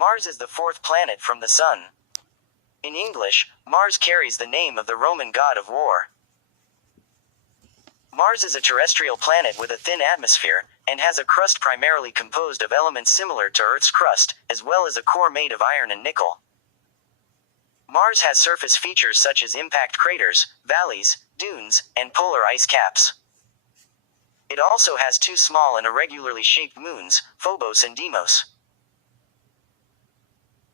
Mars is the fourth planet from the Sun. In English, Mars carries the name of the Roman god of war. Mars is a terrestrial planet with a thin atmosphere, and has a crust primarily composed of elements similar to Earth's crust, as well as a core made of iron and nickel. Mars has surface features such as impact craters, valleys, dunes, and polar ice caps. It also has two small and irregularly shaped moons, Phobos and Deimos.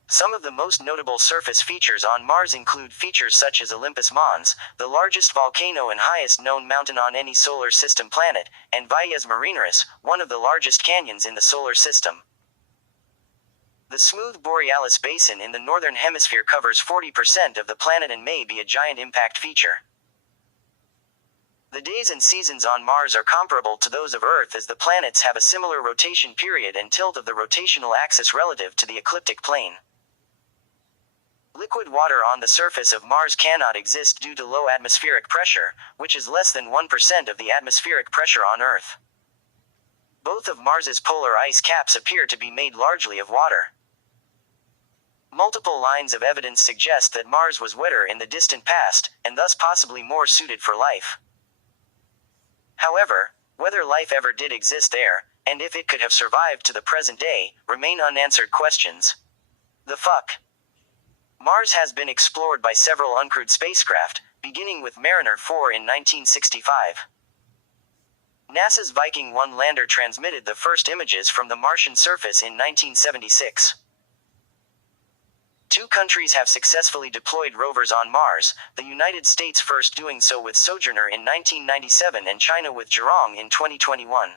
Some of the most notable surface features on Mars include features such as Olympus Mons, the largest volcano and highest known mountain on any solar system planet, and Valles Marineris, one of the largest canyons in the solar system. The smooth Borealis Basin in the northern hemisphere covers 40% of the planet and may be a giant impact feature. The days and seasons on Mars are comparable to those of Earth, as the planets have a similar rotation period and tilt of the rotational axis relative to the ecliptic plane. Liquid water on the surface of Mars cannot exist due to low atmospheric pressure, which is less than 1% of the atmospheric pressure on Earth. Both of Mars's polar ice caps appear to be made largely of water. Multiple lines of evidence suggest that Mars was wetter in the distant past, and thus possibly more suited for life. However, whether life ever did exist there, and if it could have survived to the present day, remain unanswered questions. The fuck? Mars has been explored by several uncrewed spacecraft, beginning with Mariner 4 in 1965. NASA's Viking 1 lander transmitted the first images from the Martian surface in 1976. Two countries have successfully deployed rovers on Mars, the United States first doing so with Sojourner in 1997 and China with Zhurong in 2021.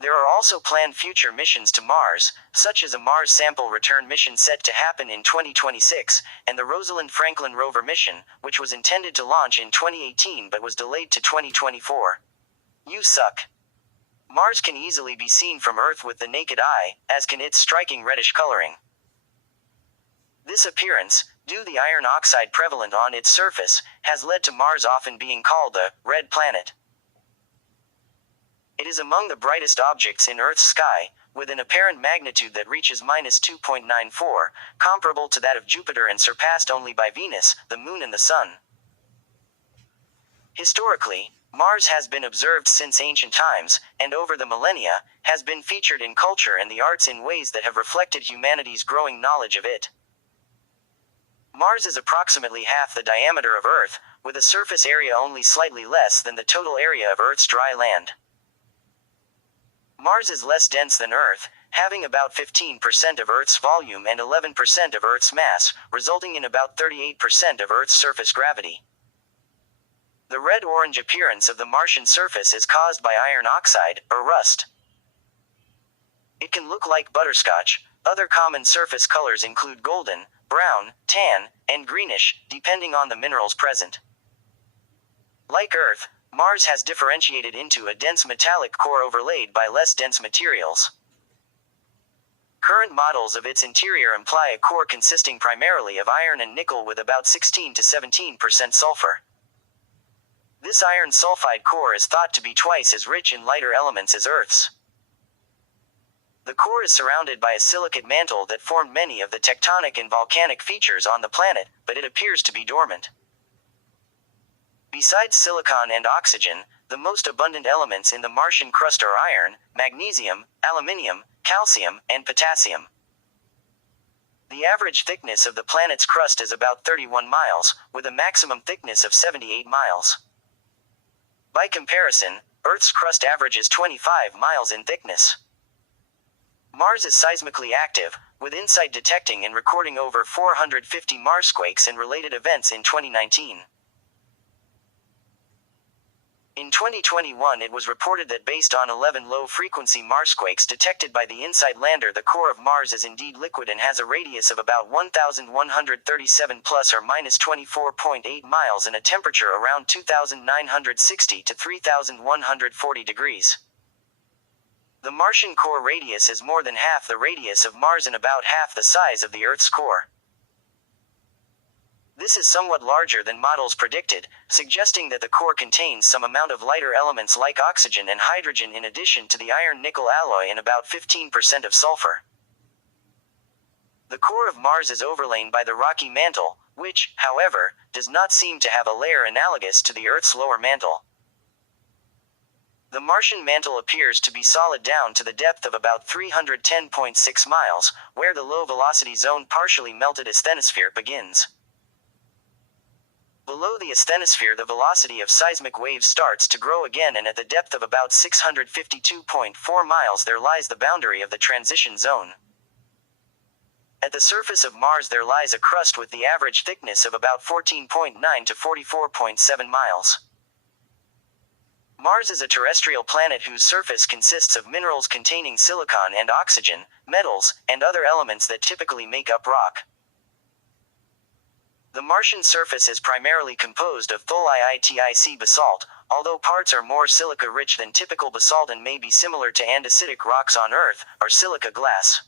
There are also planned future missions to Mars, such as a Mars sample return mission set to happen in 2026, and the Rosalind Franklin rover mission, which was intended to launch in 2018 but was delayed to 2024. You suck. Mars can easily be seen from Earth with the naked eye, as can its striking reddish coloring. This appearance, due to the iron oxide prevalent on its surface, has led to Mars often being called the red planet. It is among the brightest objects in Earth's sky, with an apparent magnitude that reaches -2.94, comparable to that of Jupiter and surpassed only by Venus, the Moon and the Sun. Historically, Mars has been observed since ancient times, and over the millennia, has been featured in culture and the arts in ways that have reflected humanity's growing knowledge of it. Mars is approximately half the diameter of Earth, with a surface area only slightly less than the total area of Earth's dry land. Mars is less dense than Earth, having about 15% of Earth's volume and 11% of Earth's mass, resulting in about 38% of Earth's surface gravity. The red-orange appearance of the Martian surface is caused by iron oxide, or rust. It can look like butterscotch. Other common surface colors include golden, brown, tan, and greenish, depending on the minerals present. Like Earth, Mars has differentiated into a dense metallic core overlaid by less dense materials. Current models of its interior imply a core consisting primarily of iron and nickel with about 16 to 17% sulfur. This iron sulfide core is thought to be twice as rich in lighter elements as Earth's. The core is surrounded by a silicate mantle that formed many of the tectonic and volcanic features on the planet, but it appears to be dormant. Besides silicon and oxygen, the most abundant elements in the Martian crust are iron, magnesium, aluminium, calcium, and potassium. The average thickness of the planet's crust is about 31 miles, with a maximum thickness of 78 miles. By comparison, Earth's crust averages 25 miles in thickness. Mars is seismically active, with InSight detecting and recording over 450 Marsquakes and related events in 2019. In 2021 it was reported that based on 11 low-frequency Marsquakes detected by the InSight lander, the core of Mars is indeed liquid and has a radius of about 1,137 plus or minus 24.8 miles and a temperature around 2,960 to 3,140 degrees. The Martian core radius is more than half the radius of Mars and about half the size of the Earth's core. This is somewhat larger than models predicted, suggesting that the core contains some amount of lighter elements like oxygen and hydrogen in addition to the iron-nickel alloy and about 15% of sulfur. The core of Mars is overlain by the rocky mantle, which, however, does not seem to have a layer analogous to the Earth's lower mantle. The Martian mantle appears to be solid down to the depth of about 310.6 miles, where the low-velocity zone partially melted asthenosphere begins. Below the asthenosphere, the velocity of seismic waves starts to grow again, and at the depth of about 652.4 miles there lies the boundary of the transition zone. At the surface of Mars there lies a crust with the average thickness of about 14.9 to 44.7 miles. Mars is a terrestrial planet whose surface consists of minerals containing silicon and oxygen, metals, and other elements that typically make up rock. The Martian surface is primarily composed of tholiitic basalt, although parts are more silica-rich than typical basalt and may be similar to andesitic rocks on Earth, or silica glass.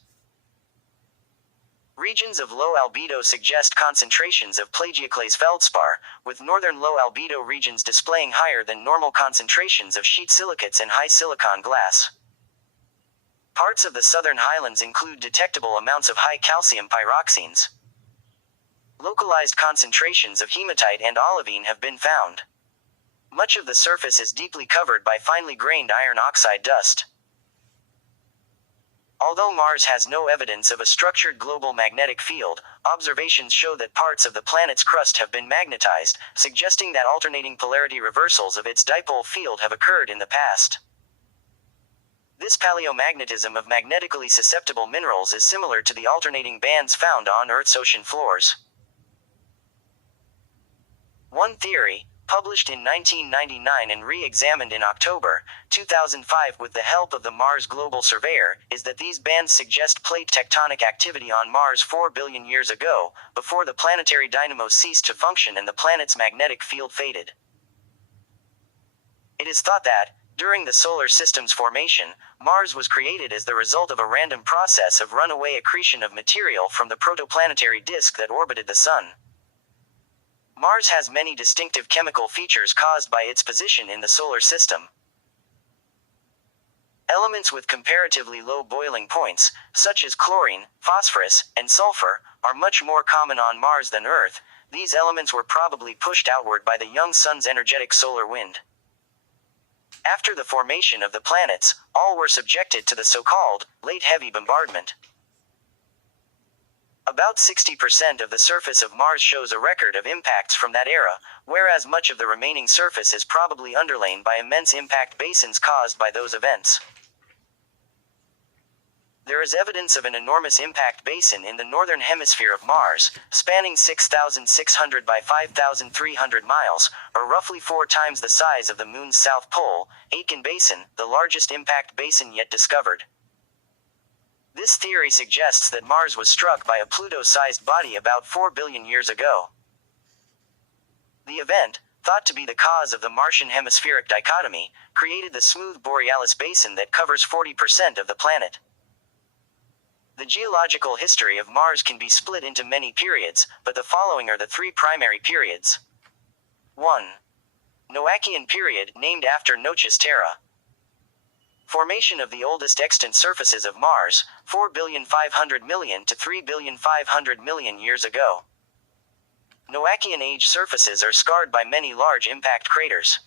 Regions of low albedo suggest concentrations of plagioclase feldspar, with northern low albedo regions displaying higher than normal concentrations of sheet silicates and high silicon glass. Parts of the southern highlands include detectable amounts of high calcium pyroxenes. Localized concentrations of hematite and olivine have been found. Much of the surface is deeply covered by finely grained iron oxide dust. Although Mars has no evidence of a structured global magnetic field, observations show that parts of the planet's crust have been magnetized, suggesting that alternating polarity reversals of its dipole field have occurred in the past. This paleomagnetism of magnetically susceptible minerals is similar to the alternating bands found on Earth's ocean floors. One theory, published in 1999 and re-examined in October 2005 with the help of the Mars Global Surveyor, is that these bands suggest plate tectonic activity on Mars 4 billion years ago, before the planetary dynamo ceased to function and the planet's magnetic field faded. It is thought that, during the solar system's formation, Mars was created as the result of a random process of runaway accretion of material from the protoplanetary disk that orbited the Sun. Mars has many distinctive chemical features caused by its position in the solar system. Elements with comparatively low boiling points, such as chlorine, phosphorus, and sulfur, are much more common on Mars than Earth. These elements were probably pushed outward by the young Sun's energetic solar wind. After the formation of the planets, all were subjected to the so-called late heavy bombardment. About 60% of the surface of Mars shows a record of impacts from that era, whereas much of the remaining surface is probably underlain by immense impact basins caused by those events. There is evidence of an enormous impact basin in the northern hemisphere of Mars, spanning 6,600 by 5,300 miles, or roughly 4 times the size of the Moon's south pole, Aitken Basin, the largest impact basin yet discovered. This theory suggests that Mars was struck by a Pluto-sized body about 4 billion years ago. The event, thought to be the cause of the Martian hemispheric dichotomy, created the smooth Borealis Basin that covers 40% of the planet. The geological history of Mars can be split into many periods, but the following are the 3 primary periods. 1. Noachian period, named after Noachis Terra. Formation of the oldest extant surfaces of Mars, 4,500,000,000 to 3,500,000,000 years ago. Noachian age surfaces are scarred by many large impact craters.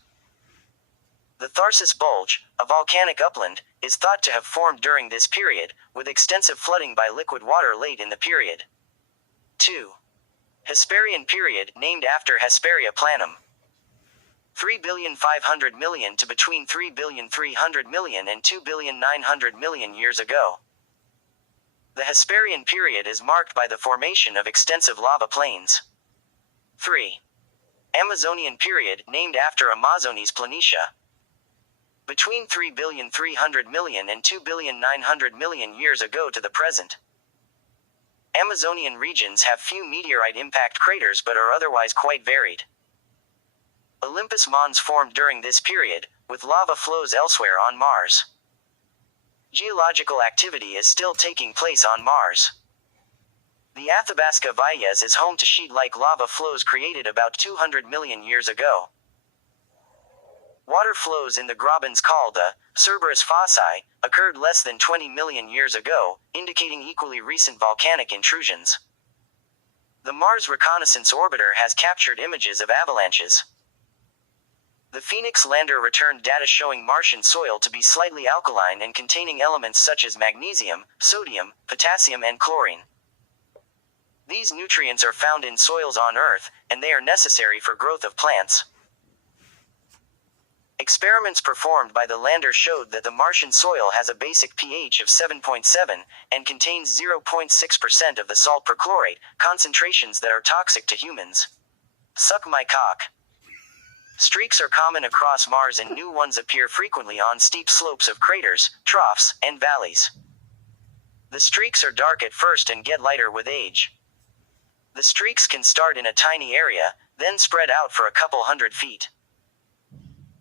The Tharsis Bulge, a volcanic upland, is thought to have formed during this period, with extensive flooding by liquid water late in the period. 2. Hesperian period, named after Hesperia planum. 3,500,000,000 to between 3,300,000,000 and 2,900,000,000 years ago. The Hesperian period is marked by the formation of extensive lava plains. 3. Amazonian period, named after Amazones Planitia. Between 3,300,000,000 and 2,900,000,000 years ago to the present. Amazonian regions have few meteorite impact craters but are otherwise quite varied. Olympus Mons formed during this period, with lava flows elsewhere on Mars. Geological activity is still taking place on Mars. The Athabasca Valles is home to sheet-like lava flows created about 200 million years ago. Water flows in the grabens called the Cerberus fossae occurred less than 20 million years ago, indicating equally recent volcanic intrusions. The Mars Reconnaissance Orbiter has captured images of avalanches. The Phoenix lander returned data showing Martian soil to be slightly alkaline and containing elements such as magnesium, sodium, potassium, and chlorine. These nutrients are found in soils on Earth, and they are necessary for growth of plants. Experiments performed by the lander showed that the Martian soil has a basic pH of 7.7 and contains 0.6% of the salt perchlorate, concentrations that are toxic to humans. Suck my cock. Streaks are common across Mars and new ones appear frequently on steep slopes of craters, troughs, and valleys. The streaks are dark at first and get lighter with age. The streaks can start in a tiny area, then spread out for a couple hundred feet.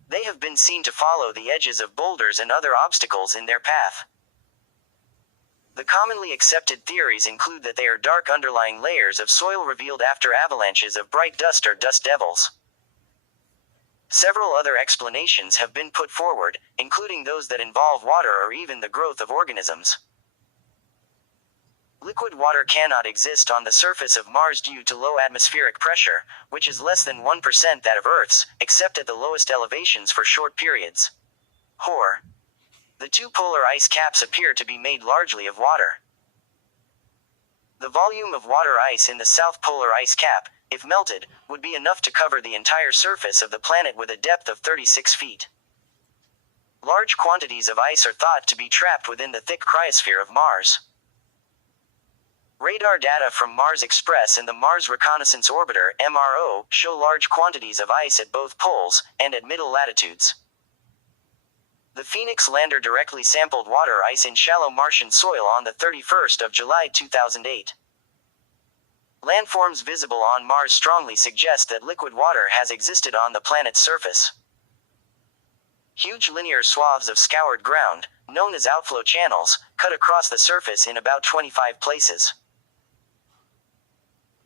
They have been seen to follow the edges of boulders and other obstacles in their path. The commonly accepted theories include that they are dark underlying layers of soil revealed after avalanches of bright dust or dust devils. Several other explanations have been put forward, including those that involve water or even the growth of organisms. Liquid water cannot exist on the surface of Mars due to low atmospheric pressure, which is less than 1% that of Earth's, except at the lowest elevations for short periods. The two polar ice caps appear to be made largely of water. The volume of water ice in the South Polar Ice Cap, if melted, would be enough to cover the entire surface of the planet with a depth of 36 feet. Large quantities of ice are thought to be trapped within the thick cryosphere of Mars. Radar data from Mars Express and the Mars Reconnaissance Orbiter (MRO) show large quantities of ice at both poles and at middle latitudes. The Phoenix lander directly sampled water ice in shallow Martian soil on the 31st of July 2008. Landforms visible on Mars strongly suggest that liquid water has existed on the planet's surface. Huge linear swaths of scoured ground, known as outflow channels, cut across the surface in about 25 places.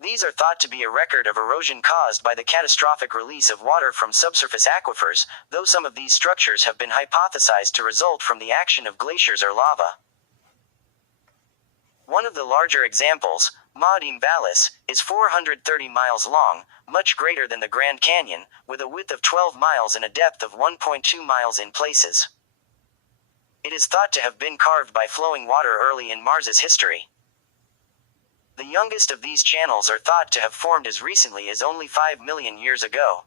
These are thought to be a record of erosion caused by the catastrophic release of water from subsurface aquifers, though some of these structures have been hypothesized to result from the action of glaciers or lava. One of the larger examples, Ma'adim Vallis, is 430 miles long, much greater than the Grand Canyon, with a width of 12 miles and a depth of 1.2 miles in places. It is thought to have been carved by flowing water early in Mars's history. The youngest of these channels are thought to have formed as recently as only 5 million years ago.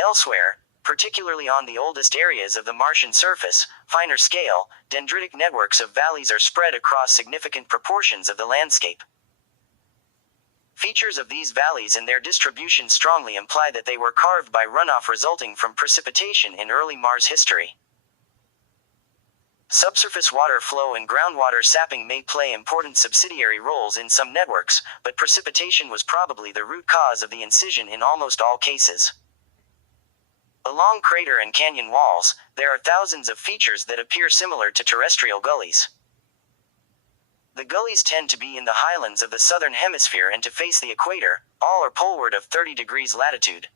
Elsewhere, particularly on the oldest areas of the Martian surface, finer scale, dendritic networks of valleys are spread across significant proportions of the landscape. Features of these valleys and their distribution strongly imply that they were carved by runoff resulting from precipitation in early Mars history. Subsurface water flow and groundwater sapping may play important subsidiary roles in some networks, but precipitation was probably the root cause of the incision in almost all cases. Along crater and canyon walls, there are thousands of features that appear similar to terrestrial gullies. The gullies tend to be in the highlands of the southern hemisphere and to face the equator, all are poleward of 30 degrees latitude.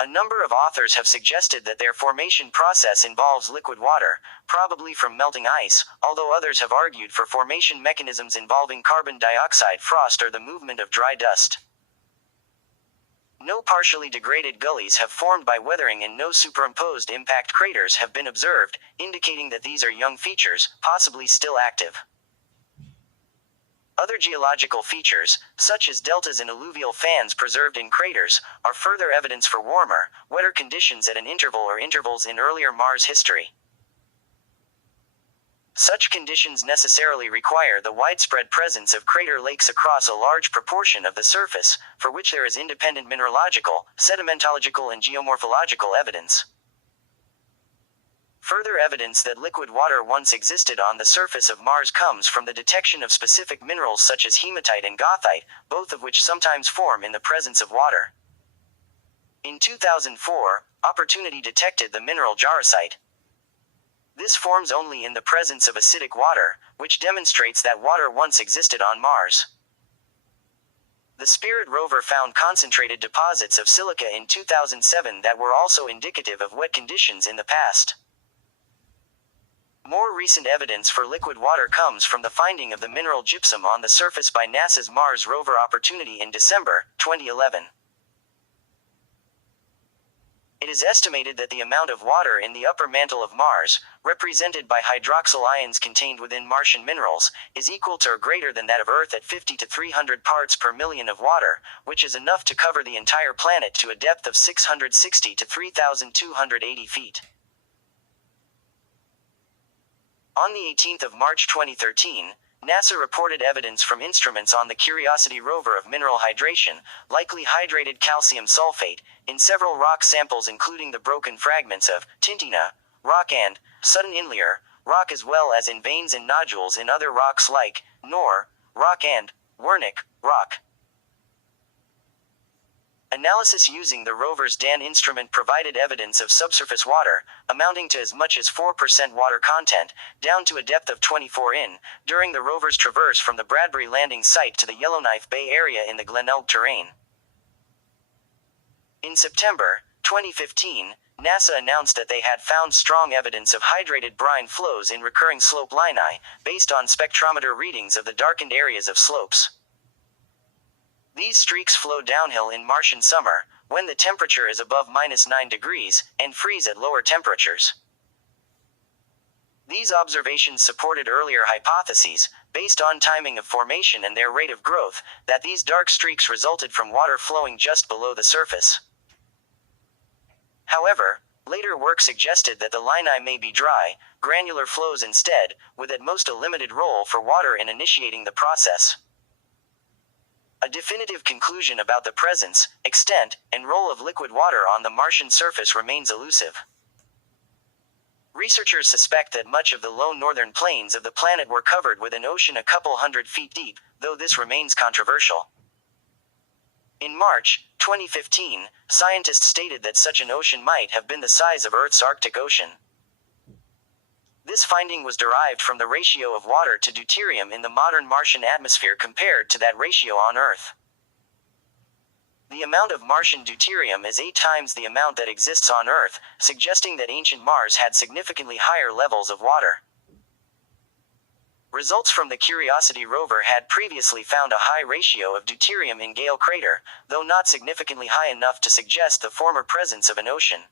A number of authors have suggested that their formation process involves liquid water, probably from melting ice, although others have argued for formation mechanisms involving carbon dioxide frost or the movement of dry dust. No partially degraded gullies have formed by weathering and no superimposed impact craters have been observed, indicating that these are young features, possibly still active. Other geological features, such as deltas and alluvial fans preserved in craters, are further evidence for warmer, wetter conditions at an interval or intervals in earlier Mars history. Such conditions necessarily require the widespread presence of crater lakes across a large proportion of the surface, for which there is independent mineralogical, sedimentological and geomorphological evidence. Further evidence that liquid water once existed on the surface of Mars comes from the detection of specific minerals such as hematite and goethite, both of which sometimes form in the presence of water. In 2004, Opportunity detected the mineral jarosite. This forms only in the presence of acidic water, which demonstrates that water once existed on Mars. The Spirit rover found concentrated deposits of silica in 2007 that were also indicative of wet conditions in the past. More recent evidence for liquid water comes from the finding of the mineral gypsum on the surface by NASA's Mars rover Opportunity in December 2011. It is estimated that the amount of water in the upper mantle of Mars, represented by hydroxyl ions contained within Martian minerals, is equal to or greater than that of Earth at 50 to 300 parts per million of water, which is enough to cover the entire planet to a depth of 660 to 3,280 feet. On the 18th of March 2013, NASA reported evidence from instruments on the Curiosity rover of mineral hydration, likely hydrated calcium sulfate, in several rock samples including the broken fragments of tintina rock and sudden inlier rock, as well as in veins and nodules in other rocks like Knorr rock and Wernicke rock. Analysis using the rover's DAN instrument provided evidence of subsurface water, amounting to as much as 4% water content, down to a depth of 24 in, during the rover's traverse from the Bradbury landing site to the Yellowknife Bay area in the Glenelg terrain. In September 2015, NASA announced that they had found strong evidence of hydrated brine flows in recurring slope lini, based on spectrometer readings of the darkened areas of slopes. These streaks flow downhill in Martian summer, when the temperature is above -9 degrees, and freeze at lower temperatures. These observations supported earlier hypotheses, based on timing of formation and their rate of growth, that these dark streaks resulted from water flowing just below the surface. However, later work suggested that the lini may be dry, granular flows instead, with at most a limited role for water in initiating the process. A definitive conclusion about the presence, extent, and role of liquid water on the Martian surface remains elusive. Researchers suspect that much of the low northern plains of the planet were covered with an ocean a couple hundred feet deep, though this remains controversial. In March 2015, scientists stated that such an ocean might have been the size of Earth's Arctic Ocean. This finding was derived from the ratio of water to deuterium in the modern Martian atmosphere compared to that ratio on Earth. The amount of Martian deuterium is 8 times the amount that exists on Earth, suggesting that ancient Mars had significantly higher levels of water. Results from the Curiosity rover had previously found a high ratio of deuterium in Gale Crater, though not significantly high enough to suggest the former presence of an ocean.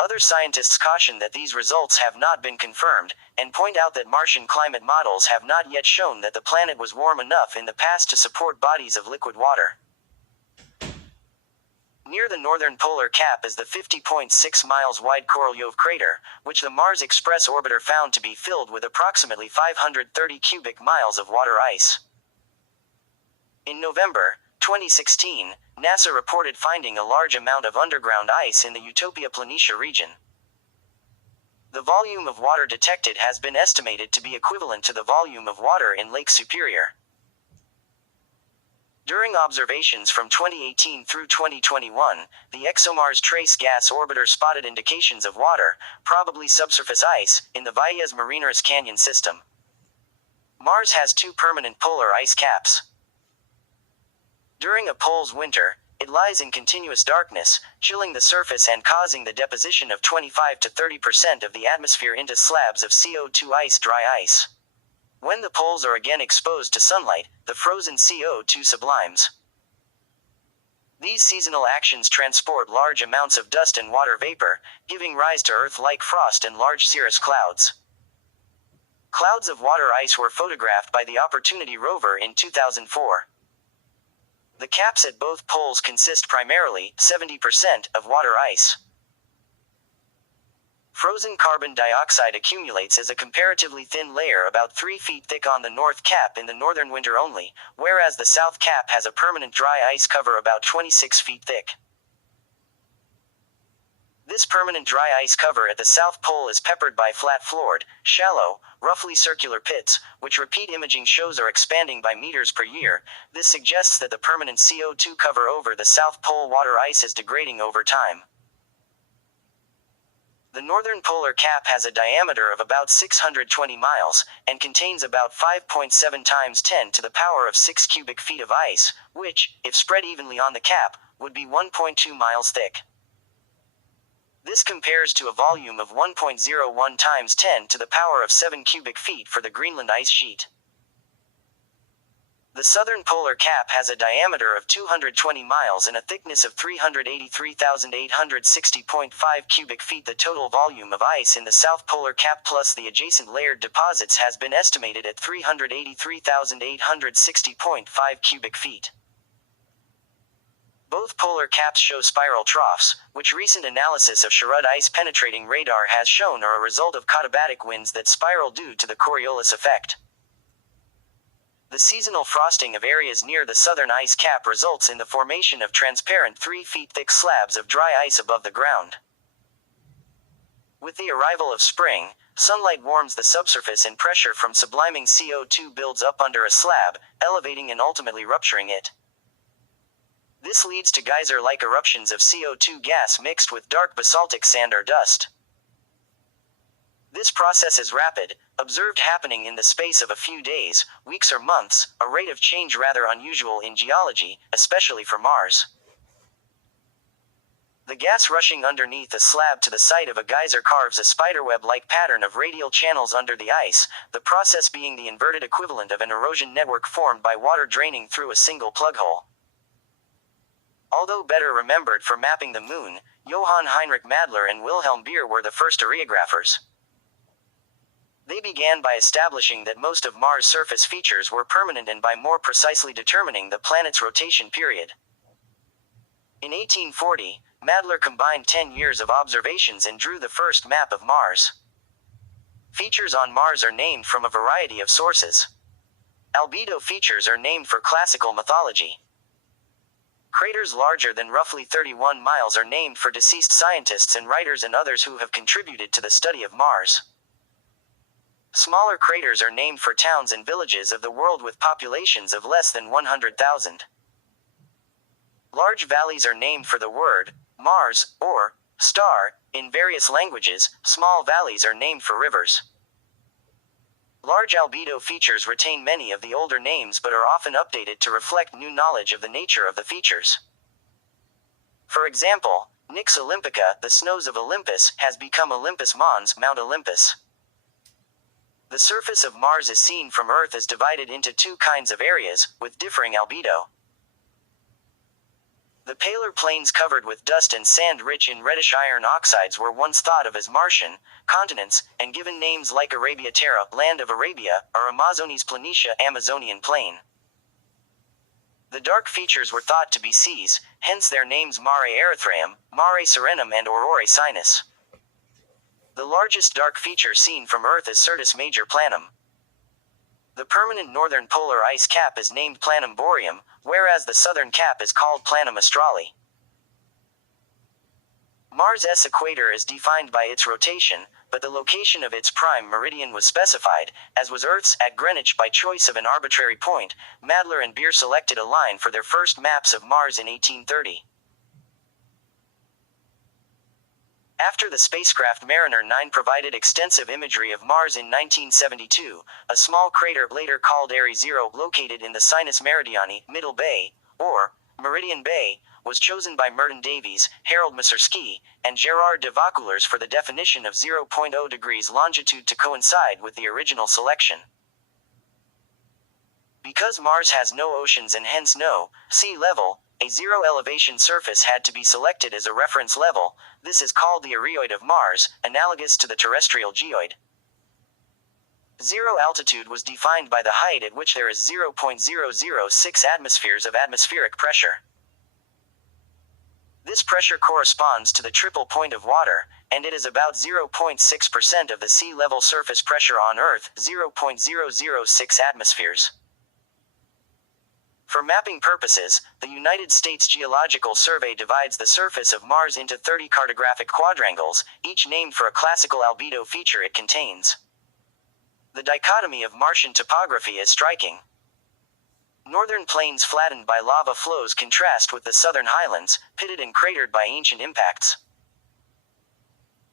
Other scientists caution that these results have not been confirmed, and point out that Martian climate models have not yet shown that the planet was warm enough in the past to support bodies of liquid water. Near the northern polar cap is the 50.6 miles wide Korolev crater, which the Mars Express orbiter found to be filled with approximately 530 cubic miles of water ice. In November 2016, NASA reported finding a large amount of underground ice in the Utopia Planitia region. The volume of water detected has been estimated to be equivalent to the volume of water in Lake Superior. During observations from 2018 through 2021, the ExoMars Trace Gas Orbiter spotted indications of water, probably subsurface ice, in the Valles Marineris Canyon system. Mars has 2 permanent polar ice caps. During a pole's winter, it lies in continuous darkness, chilling the surface and causing the deposition of 25 to 30% of the atmosphere into slabs of CO2 ice, dry ice. When the poles are again exposed to sunlight, the frozen CO2 sublimes. These seasonal actions transport large amounts of dust and water vapor, giving rise to Earth-like frost and large cirrus clouds. Clouds of water ice were photographed by the Opportunity rover in 2004. The caps at both poles consist primarily, 70%, of water ice. Frozen carbon dioxide accumulates as a comparatively thin layer about 3 feet thick on the north cap in the northern winter only, whereas the south cap has a permanent dry ice cover about 26 feet thick. This permanent dry ice cover at the South Pole is peppered by flat-floored, shallow, roughly circular pits, which repeat imaging shows are expanding by meters per year. This suggests that the permanent CO2 cover over the South Pole water ice is degrading over time. The northern polar cap has a diameter of about 620 miles, and contains about 5.7 times 10 to the power of 6 cubic feet of ice, which, if spread evenly on the cap, would be 1.2 miles thick. This compares to a volume of 1.01 times 10 to the power of 7 cubic feet for the Greenland ice sheet. The southern polar cap has a diameter of 220 miles and a thickness of 383,860.5 cubic feet. The total volume of ice in the south polar cap plus the adjacent layered deposits has been estimated at 383,860.5 cubic feet. Both polar caps show spiral troughs, which recent analysis of Sherrod ice-penetrating radar has shown are a result of katabatic winds that spiral due to the Coriolis effect. The seasonal frosting of areas near the southern ice cap results in the formation of transparent 3 feet thick slabs of dry ice above the ground. With the arrival of spring, sunlight warms the subsurface and pressure from subliming CO2 builds up under a slab, elevating and ultimately rupturing it. This leads to geyser-like eruptions of CO2 gas mixed with dark basaltic sand or dust. This process is rapid, observed happening in the space of a few days, weeks or months, a rate of change rather unusual in geology, especially for Mars. The gas rushing underneath a slab to the site of a geyser carves a spiderweb-like pattern of radial channels under the ice, the process being the inverted equivalent of an erosion network formed by water draining through a single plug hole. Although better remembered for mapping the Moon, Johann Heinrich Madler and Wilhelm Beer were the first areographers. They began by establishing that most of Mars' surface features were permanent and by more precisely determining the planet's rotation period. In 1840, Madler combined 10 years of observations and drew the first map of Mars. Features on Mars are named from a variety of sources. Albedo features are named for classical mythology. Craters larger than roughly 31 miles are named for deceased scientists and writers and others who have contributed to the study of Mars. Smaller craters are named for towns and villages of the world with populations of less than 100,000. Large valleys are named for the word, Mars, or star, in various languages. Small valleys are named for rivers. Large albedo features retain many of the older names but are often updated to reflect new knowledge of the nature of the features. For example, Nix Olympica, the snows of Olympus, has become Olympus Mons, Mount Olympus. The surface of Mars as seen from Earth is divided into two kinds of areas, with differing albedo. The paler plains covered with dust and sand rich in reddish iron oxides were once thought of as Martian continents, and given names like Arabia Terra, land of Arabia, or Amazones Planitia, Amazonian plain. The dark features were thought to be seas, hence their names Mare Erythraeum, Mare Serenum and Aurora Sinus. The largest dark feature seen from Earth is Syrtis Major Planum. The permanent northern polar ice cap is named Planum Boreum, whereas the southern cap is called Planum Australe. Mars' equator is defined by its rotation, but the location of its prime meridian was specified, as was Earth's, at Greenwich by choice of an arbitrary point. Madler and Beer selected a line for their first maps of Mars in 1830. After the spacecraft Mariner 9 provided extensive imagery of Mars in 1972, a small crater later called Airy 0, located in the Sinus Meridiani, Middle Bay, or Meridian Bay, was chosen by Merton Davies, Harold Masurski, and Gerard de Vaucouleurs for the definition of 0.0 degrees longitude to coincide with the original selection. Because Mars has no oceans and hence no sea level, a zero elevation surface had to be selected as a reference level. This is called the areoid of Mars, analogous to the terrestrial geoid. Zero altitude was defined by the height at which there is 0.006 atmospheres of atmospheric pressure. This pressure corresponds to the triple point of water, and it is about 0.6% of the sea level surface pressure on Earth, 0.006 atmospheres. For mapping purposes, the United States Geological Survey divides the surface of Mars into 30 cartographic quadrangles, each named for a classical albedo feature it contains. The dichotomy of Martian topography is striking. Northern plains flattened by lava flows contrast with the southern highlands, pitted and cratered by ancient impacts.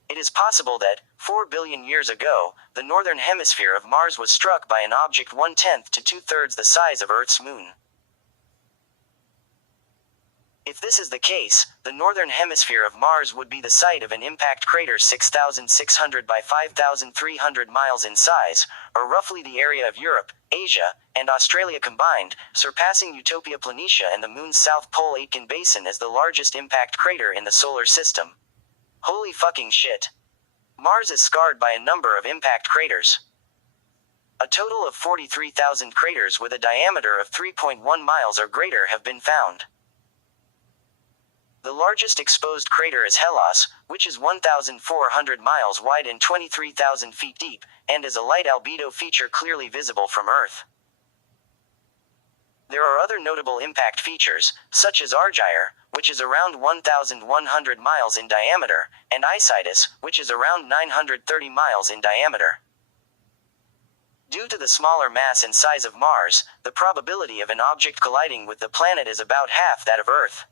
It is possible that, 4 billion years ago, the northern hemisphere of Mars was struck by an object 1/10 to 2/3 the size of Earth's moon. If this is the case, the northern hemisphere of Mars would be the site of an impact crater 6,600 by 5,300 miles in size, or roughly the area of Europe, Asia, and Australia combined, surpassing Utopia Planitia and the Moon's South Pole Aitken Basin as the largest impact crater in the solar system. Holy fucking shit. Mars is scarred by a number of impact craters. A total of 43,000 craters with a diameter of 3.1 miles or greater have been found. The largest exposed crater is Hellas, which is 1,400 miles wide and 23,000 feet deep, and is a light albedo feature clearly visible from Earth. There are other notable impact features, such as Argyre, which is around 1,100 miles in diameter, and Isidis, which is around 930 miles in diameter. Due to the smaller mass and size of Mars, the probability of an object colliding with the planet is about half that of Earth.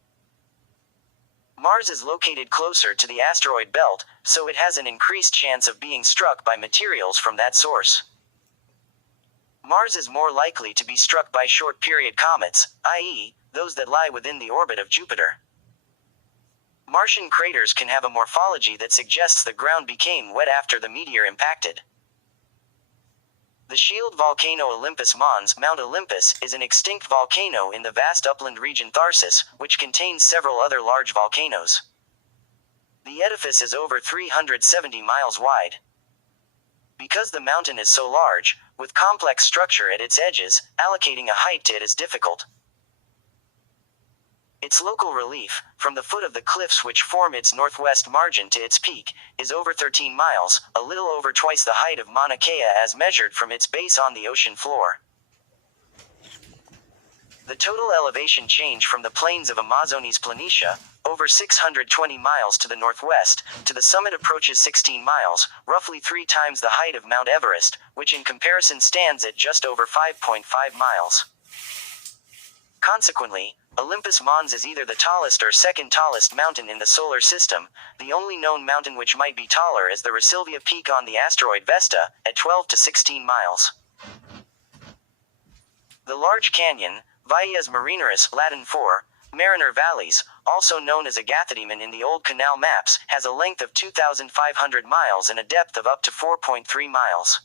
Mars is located closer to the asteroid belt, so it has an increased chance of being struck by materials from that source. Mars is more likely to be struck by short-period comets, i.e., those that lie within the orbit of Jupiter. Martian craters can have a morphology that suggests the ground became wet after the meteor impacted. The shield volcano Olympus Mons, Mount Olympus, is an extinct volcano in the vast upland region Tharsis, which contains several other large volcanoes. The edifice is over 370 miles wide. Because the mountain is so large, with complex structure at its edges, allocating a height to it is difficult. Its local relief, from the foot of the cliffs which form its northwest margin to its peak, is over 13 miles, a little over twice the height of Mauna Kea as measured from its base on the ocean floor. The total elevation change from the plains of Amazones Planitia, over 620 miles to the northwest, to the summit approaches 16 miles, roughly 3 times the height of Mount Everest, which in comparison stands at just over 5.5 miles. Consequently, Olympus Mons is either the tallest or second tallest mountain in the solar system. The only known mountain which might be taller is the Resilvia Peak on the asteroid Vesta, at 12 to 16 miles. The large canyon, Valles Marineris, Latin for Mariner Valleys, also known as Agathodaemon in the old canal maps, has a length of 2,500 miles and a depth of up to 4.3 miles.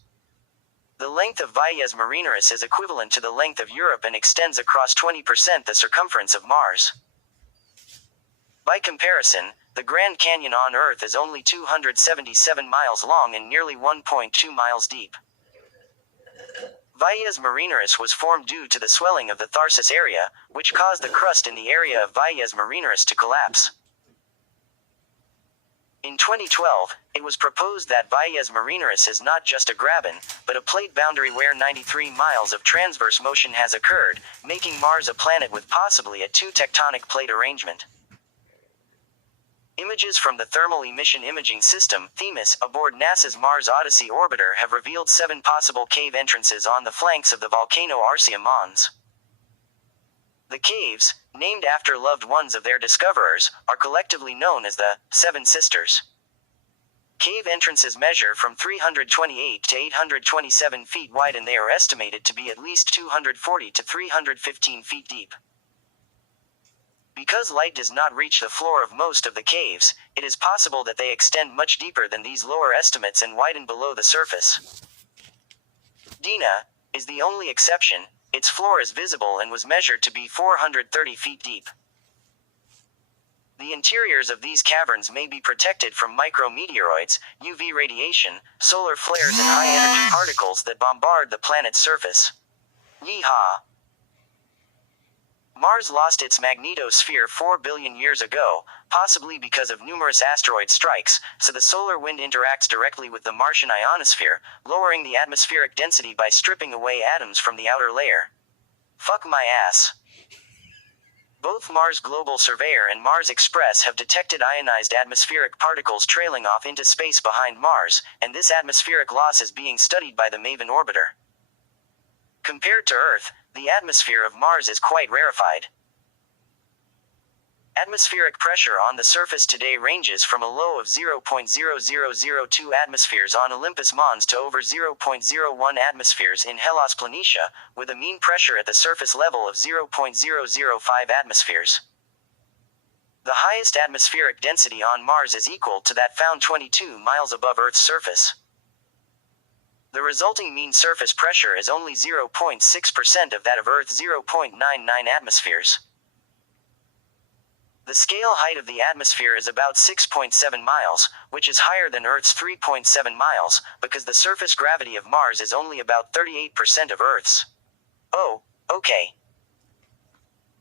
The length of Valles Marineris is equivalent to the length of Europe and extends across 20% the circumference of Mars. By comparison, the Grand Canyon on Earth is only 277 miles long and nearly 1.2 miles deep. Valles Marineris was formed due to the swelling of the Tharsis area, which caused the crust in the area of Valles Marineris to collapse. In 2012, it was proposed that Valles Marineris is not just a graben, but a plate boundary where 93 miles of transverse motion has occurred, making Mars a planet with possibly a 2 tectonic plate arrangement. Images from the Thermal Emission Imaging System, THEMIS, aboard NASA's Mars Odyssey orbiter have revealed 7 possible cave entrances on the flanks of the volcano Arsia Mons. The caves, named after loved ones of their discoverers, are collectively known as the Seven Sisters. Cave entrances measure from 328 to 827 feet wide and they are estimated to be at least 240 to 315 feet deep. Because light does not reach the floor of most of the caves, it is possible that they extend much deeper than these lower estimates and widen below the surface. Dina is the only exception. Its floor is visible and was measured to be 430 feet deep. The interiors of these caverns may be protected from micrometeoroids, UV radiation, solar flares and high-energy particles that bombard the planet's surface. Yeehaw! Mars lost its magnetosphere 4 billion years ago, possibly because of numerous asteroid strikes, so the solar wind interacts directly with the Martian ionosphere, lowering the atmospheric density by stripping away atoms from the outer layer. Fuck my ass. Both Mars Global Surveyor and Mars Express have detected ionized atmospheric particles trailing off into space behind Mars, and this atmospheric loss is being studied by the MAVEN orbiter. Compared to Earth, the atmosphere of Mars is quite rarefied. Atmospheric pressure on the surface today ranges from a low of 0.0002 atmospheres on Olympus Mons to over 0.01 atmospheres in Hellas Planitia, with a mean pressure at the surface level of 0.005 atmospheres. The highest atmospheric density on Mars is equal to that found 22 miles above Earth's surface. The resulting mean surface pressure is only 0.6% of that of Earth's 0.99 atmospheres. The scale height of the atmosphere is about 6.7 miles, which is higher than Earth's 3.7 miles, because the surface gravity of Mars is only about 38% of Earth's. Oh, okay.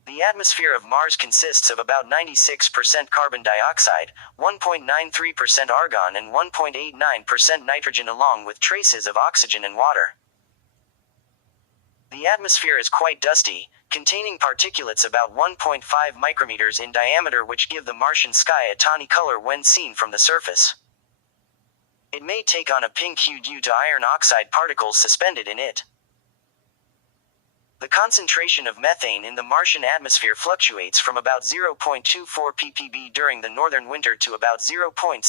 The atmosphere of Mars consists of about 96% carbon dioxide, 1.93% argon and 1.89% nitrogen along with traces of oxygen and water. The atmosphere is quite dusty, containing particulates about 1.5 micrometers in diameter which give the Martian sky a tawny color when seen from the surface. It may take on a pink hue due to iron oxide particles suspended in it. The concentration of methane in the Martian atmosphere fluctuates from about 0.24 ppb during the northern winter to about 0.65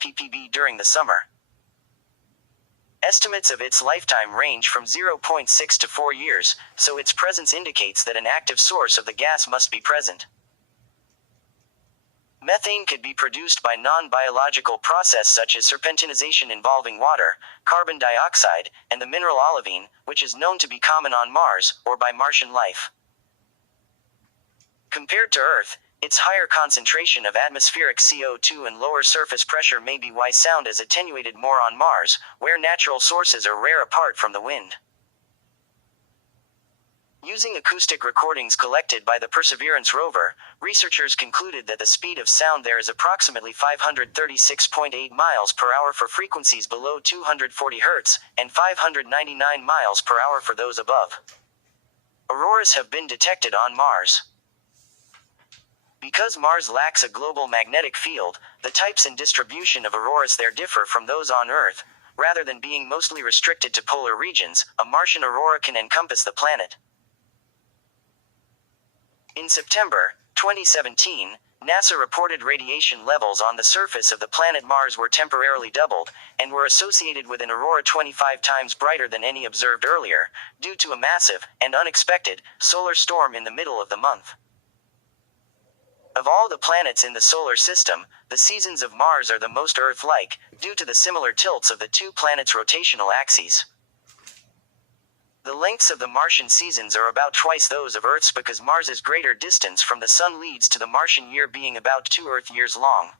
ppb during the summer. Estimates of its lifetime range from 0.6 to 4 years, so its presence indicates that an active source of the gas must be present. Methane could be produced by non-biological process such as serpentinization involving water, carbon dioxide, and the mineral olivine, which is known to be common on Mars, or by Martian life. Compared to Earth, its higher concentration of atmospheric CO2 and lower surface pressure may be why sound is attenuated more on Mars, where natural sources are rare apart from the wind. Using acoustic recordings collected by the Perseverance rover, researchers concluded that the speed of sound there is approximately 536.8 miles per hour for frequencies below 240 Hz, and 599 miles per hour for those above. Auroras have been detected on Mars. Because Mars lacks a global magnetic field, the types and distribution of auroras there differ from those on Earth. Rather than being mostly restricted to polar regions, a Martian aurora can encompass the planet. In September 2017, NASA reported radiation levels on the surface of the planet Mars were temporarily doubled, and were associated with an aurora 25 times brighter than any observed earlier, due to a massive, and unexpected, solar storm in the middle of the month. Of all the planets in the solar system, the seasons of Mars are the most Earth-like, due to the similar tilts of the two planets' rotational axes. The lengths of the Martian seasons are about twice those of Earth's because Mars's greater distance from the Sun leads to the Martian year being about 2 Earth years long.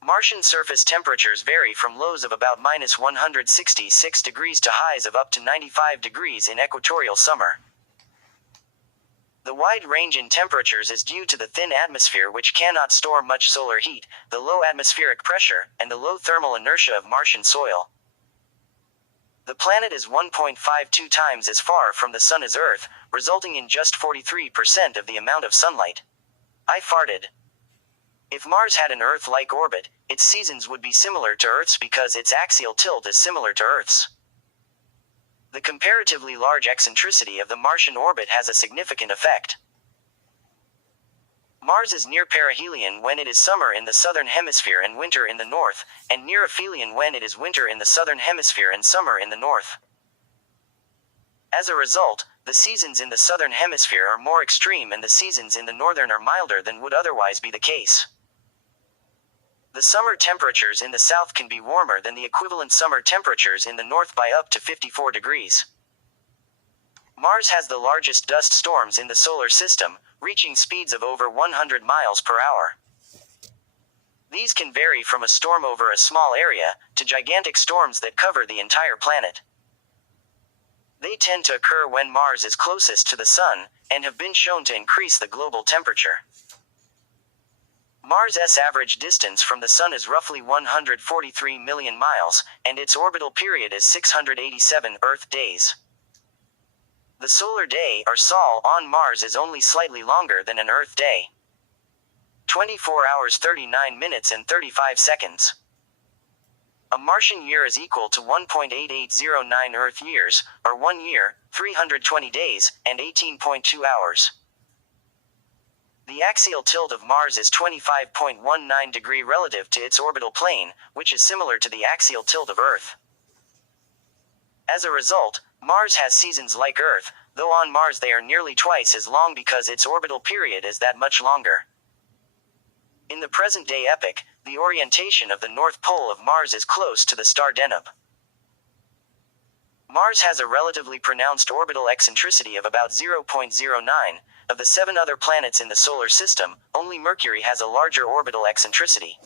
Martian surface temperatures vary from lows of about -166 degrees to highs of up to 95 degrees in equatorial summer. The wide range in temperatures is due to the thin atmosphere which cannot store much solar heat, the low atmospheric pressure, and the low thermal inertia of Martian soil. The planet is 1.52 times as far from the Sun as Earth, resulting in just 43% of the amount of sunlight. I farted. If Mars had an Earth-like orbit, its seasons would be similar to Earth's because its axial tilt is similar to Earth's. The comparatively large eccentricity of the Martian orbit has a significant effect. Mars is near perihelion when it is summer in the southern hemisphere and winter in the north, and near aphelion when it is winter in the southern hemisphere and summer in the north. As a result, the seasons in the southern hemisphere are more extreme and the seasons in the northern are milder than would otherwise be the case. The summer temperatures in the south can be warmer than the equivalent summer temperatures in the north by up to 54 degrees. Mars has the largest dust storms in the solar system, reaching speeds of over 100 miles per hour. These can vary from a storm over a small area, to gigantic storms that cover the entire planet. They tend to occur when Mars is closest to the Sun, and have been shown to increase the global temperature. Mars' average distance from the Sun is roughly 143 million miles, and its orbital period is 687 Earth days. The solar day, or sol, on Mars is only slightly longer than an Earth day. 24 hours 39 minutes and 35 seconds. A Martian year is equal to 1.8809 Earth years, or 1 year, 320 days, and 18.2 hours. The axial tilt of Mars is 25.19 degree relative to its orbital plane, which is similar to the axial tilt of Earth. As a result, Mars has seasons like Earth, though on Mars they are nearly twice as long because its orbital period is that much longer. In the present-day epoch, the orientation of the North Pole of Mars is close to the star Deneb. Mars has a relatively pronounced orbital eccentricity of about 0.09. Of the 7 other planets in the solar system, only Mercury has a larger orbital eccentricity.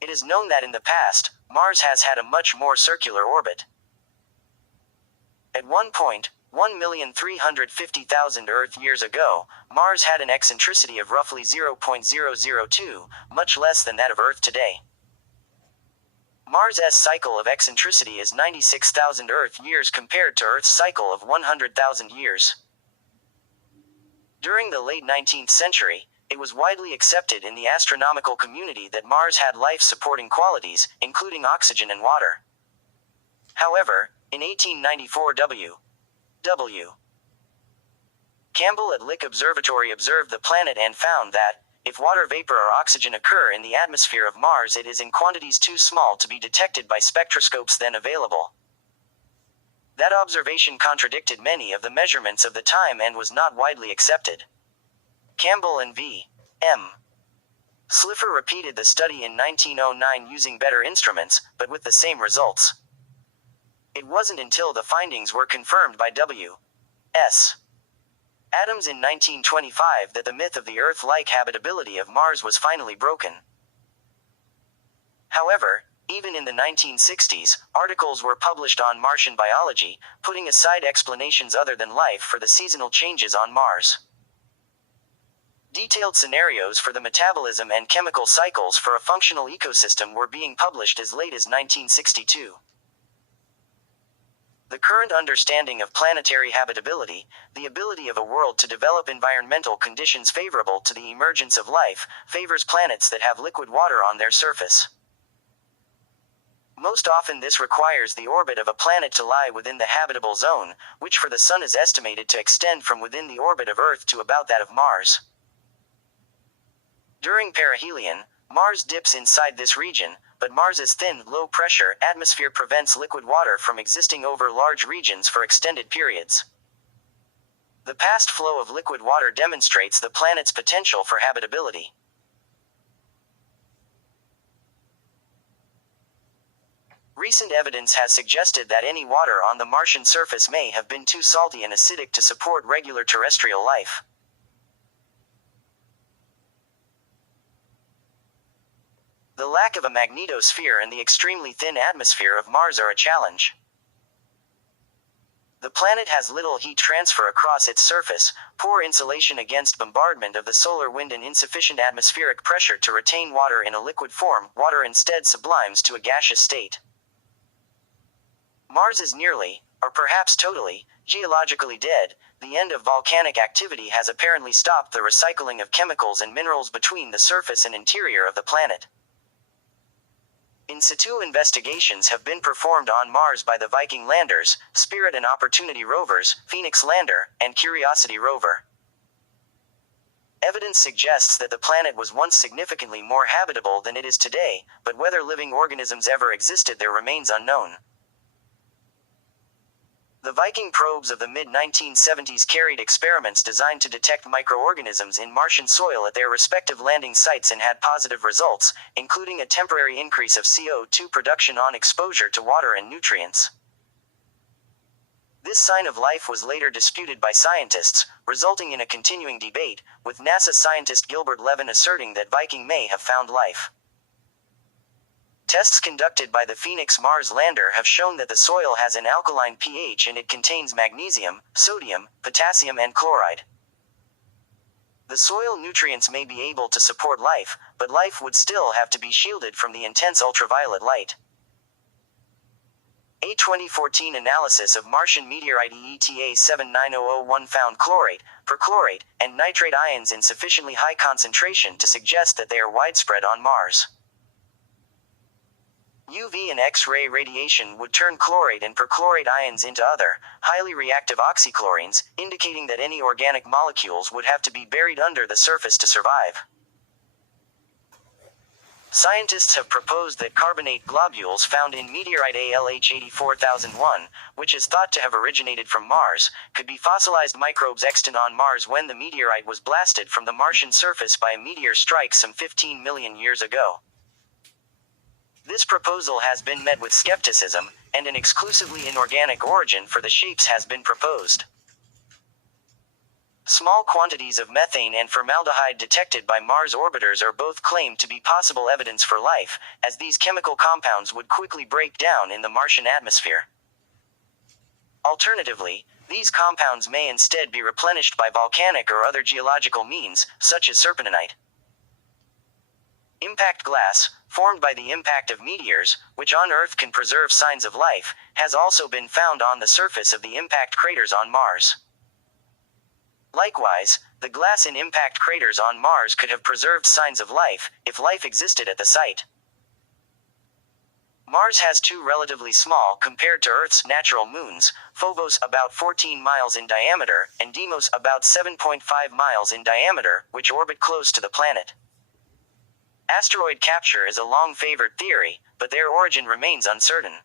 It is known that in the past, Mars has had a much more circular orbit. At one point, 1,350,000 Earth years ago, Mars had an eccentricity of roughly 0.002, much less than that of Earth today. Mars' cycle of eccentricity is 96,000 Earth years compared to Earth's cycle of 100,000 years. During the late 19th century, it was widely accepted in the astronomical community that Mars had life-supporting qualities, including oxygen and water. However, in 1894 W. Campbell at Lick Observatory observed the planet and found that, if water vapor or oxygen occur in the atmosphere of Mars, it is in quantities too small to be detected by spectroscopes then available. That observation contradicted many of the measurements of the time and was not widely accepted. Campbell and V. M. Slipher repeated the study in 1909 using better instruments, but with the same results. It wasn't until the findings were confirmed by W. S. Adams in 1925 that the myth of the Earth-like habitability of Mars was finally broken. However, even in the 1960s, articles were published on Martian biology, putting aside explanations other than life for the seasonal changes on Mars. Detailed scenarios for the metabolism and chemical cycles for a functional ecosystem were being published as late as 1962. The current understanding of planetary habitability, the ability of a world to develop environmental conditions favorable to the emergence of life, favors planets that have liquid water on their surface. Most often this requires the orbit of a planet to lie within the habitable zone, which for the Sun is estimated to extend from within the orbit of Earth to about that of Mars. During perihelion, Mars dips inside this region, but Mars's thin, low-pressure atmosphere prevents liquid water from existing over large regions for extended periods. The past flow of liquid water demonstrates the planet's potential for habitability. Recent evidence has suggested that any water on the Martian surface may have been too salty and acidic to support regular terrestrial life. The lack of a magnetosphere and the extremely thin atmosphere of Mars are a challenge. The planet has little heat transfer across its surface, poor insulation against bombardment of the solar wind, and insufficient atmospheric pressure to retain water in a liquid form. Water instead sublimes to a gaseous state. Mars is nearly, or perhaps totally, geologically dead. The end of volcanic activity has apparently stopped the recycling of chemicals and minerals between the surface and interior of the planet. In situ investigations have been performed on Mars by the Viking landers, Spirit and Opportunity rovers, Phoenix lander, and Curiosity rover. Evidence suggests that the planet was once significantly more habitable than it is today, but whether living organisms ever existed there remains unknown. The Viking probes of the mid-1970s carried experiments designed to detect microorganisms in Martian soil at their respective landing sites and had positive results, including a temporary increase of CO2 production on exposure to water and nutrients. This sign of life was later disputed by scientists, resulting in a continuing debate, with NASA scientist Gilbert Levin asserting that Viking may have found life. Tests conducted by the Phoenix Mars lander have shown that the soil has an alkaline pH and it contains magnesium, sodium, potassium and chloride. The soil nutrients may be able to support life, but life would still have to be shielded from the intense ultraviolet light. A 2014 analysis of Martian meteorite ETA 79001 found chlorate, perchlorate, and nitrate ions in sufficiently high concentration to suggest that they are widespread on Mars. UV and X-ray radiation would turn chlorate and perchlorate ions into other, highly reactive oxychlorines, indicating that any organic molecules would have to be buried under the surface to survive. Scientists have proposed that carbonate globules found in meteorite ALH 84001, which is thought to have originated from Mars, could be fossilized microbes extant on Mars when the meteorite was blasted from the Martian surface by a meteor strike some 15 million years ago. This proposal has been met with skepticism, and an exclusively inorganic origin for the shapes has been proposed. Small quantities of methane and formaldehyde detected by Mars orbiters are both claimed to be possible evidence for life, as these chemical compounds would quickly break down in the Martian atmosphere. Alternatively, these compounds may instead be replenished by volcanic or other geological means, such as serpentinite. Impact glass, formed by the impact of meteors, which on Earth can preserve signs of life, has also been found on the surface of the impact craters on Mars. Likewise, the glass in impact craters on Mars could have preserved signs of life, if life existed at the site. Mars has two relatively small compared to Earth's natural moons, Phobos about 14 miles in diameter, and Deimos about 7.5 miles in diameter, which orbit close to the planet. Asteroid capture is a long-favored theory, but their origin remains uncertain.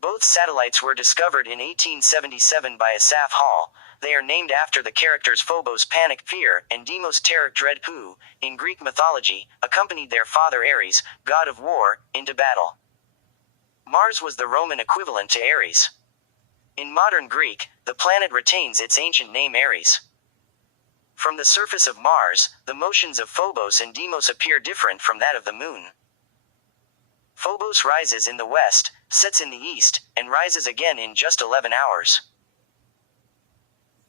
Both satellites were discovered in 1877 by Asaph Hall. They are named after the characters Phobos, panic, fear, and Deimos, terror, dread, who, in Greek mythology, accompanied their father Ares, god of war, into battle. Mars was the Roman equivalent to Ares. In modern Greek, the planet retains its ancient name Ares. From the surface of Mars, the motions of Phobos and Deimos appear different from that of the Moon. Phobos rises in the west, sets in the east, and rises again in just 11 hours.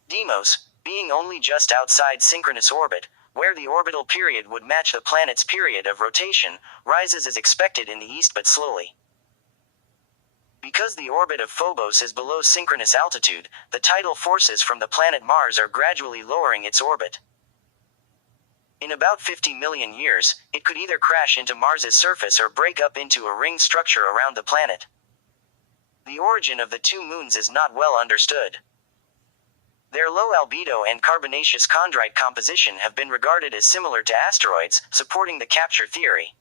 Deimos, being only just outside synchronous orbit, where the orbital period would match the planet's period of rotation, rises as expected in the east but slowly. Because the orbit of Phobos is below synchronous altitude, the tidal forces from the planet Mars are gradually lowering its orbit. In about 50 million years, it could either crash into Mars's surface or break up into a ring structure around the planet. The origin of the two moons is not well understood. Their low albedo and carbonaceous chondrite composition have been regarded as similar to asteroids, supporting the capture theory.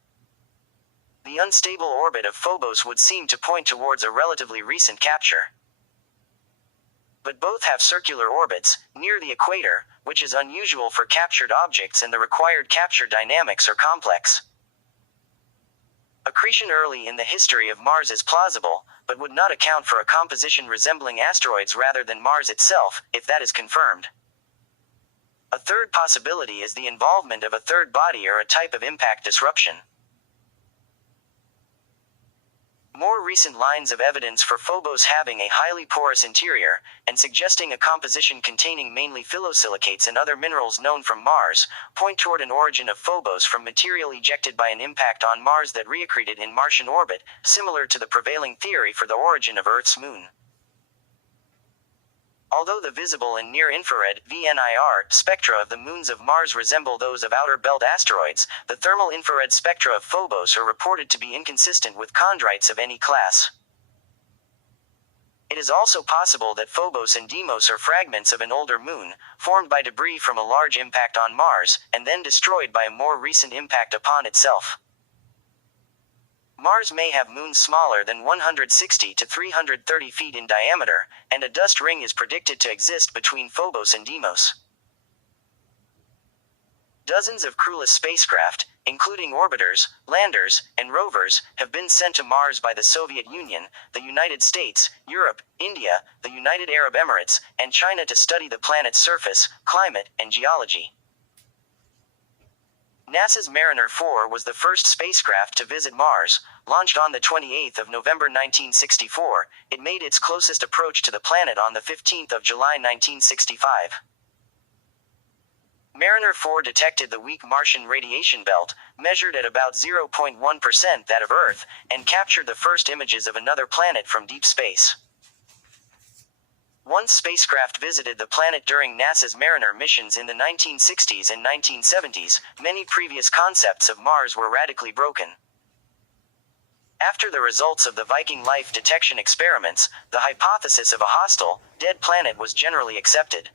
The unstable orbit of Phobos would seem to point towards a relatively recent capture. But both have circular orbits, near the equator, which is unusual for captured objects, and the required capture dynamics are complex. Accretion early in the history of Mars is plausible, but would not account for a composition resembling asteroids rather than Mars itself, if that is confirmed. A third possibility is the involvement of a third body or a type of impact disruption. More recent lines of evidence for Phobos having a highly porous interior, and suggesting a composition containing mainly phyllosilicates and other minerals known from Mars, point toward an origin of Phobos from material ejected by an impact on Mars that reaccreted in Martian orbit, similar to the prevailing theory for the origin of Earth's moon. Although the visible and near-infrared (VNIR) spectra of the moons of Mars resemble those of outer belt asteroids, the thermal infrared spectra of Phobos are reported to be inconsistent with chondrites of any class. It is also possible that Phobos and Deimos are fragments of an older moon, formed by debris from a large impact on Mars, and then destroyed by a more recent impact upon itself. Mars may have moons smaller than 160 to 330 feet in diameter, and a dust ring is predicted to exist between Phobos and Deimos. Dozens of crewless spacecraft, including orbiters, landers, and rovers, have been sent to Mars by the Soviet Union, the United States, Europe, India, the United Arab Emirates, and China to study the planet's surface, climate, and geology. NASA's Mariner 4 was the first spacecraft to visit Mars. Launched on the 28th of November 1964, it made its closest approach to the planet on the 15th of July 1965. Mariner 4 detected the weak Martian radiation belt, measured at about 0.1% that of Earth, and captured the first images of another planet from deep space. One spacecraft visited the planet during NASA's Mariner missions in the 1960s and 1970s. Many previous concepts of Mars were radically broken. After the results of the Viking life detection experiments, the hypothesis of a hostile, dead planet was generally accepted.